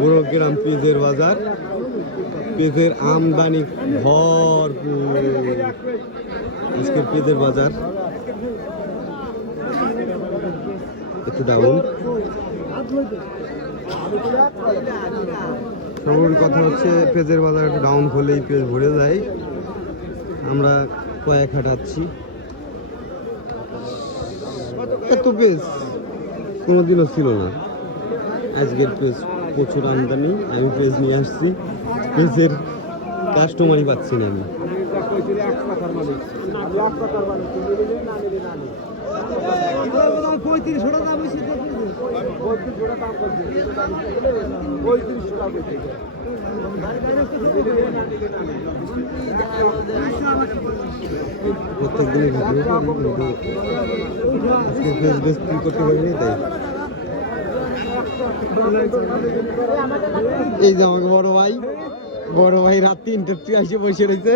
বড়গ্রাম পেঁয়াজের বাজার। পেঁয়াজের আমদানি ভরপুর। আজকের পেঁয়াজের বাজার। একটু ডাউন সবার কথা হচ্ছে, পেঁয়াজের বাজার একটু ডাউন হলেই পেঁয়াজ ভরে যায়। আমরা কয়েক হাঁটাচ্ছি। এত পেঁয়াজ কোনোদিনও ছিল না। আজকের পেজ প্রচুর আমদানি, আমি পেজ নিয়ে আসছি। পেজের কাস্টমারই পাচ্ছি না আমি। প্রত্যেক দিনের ভিডিও করতে তাই। এই যে আমাকে বড় ভাই বড় ভাই রাত তিনটার থেকে এসে বসে রয়েছে।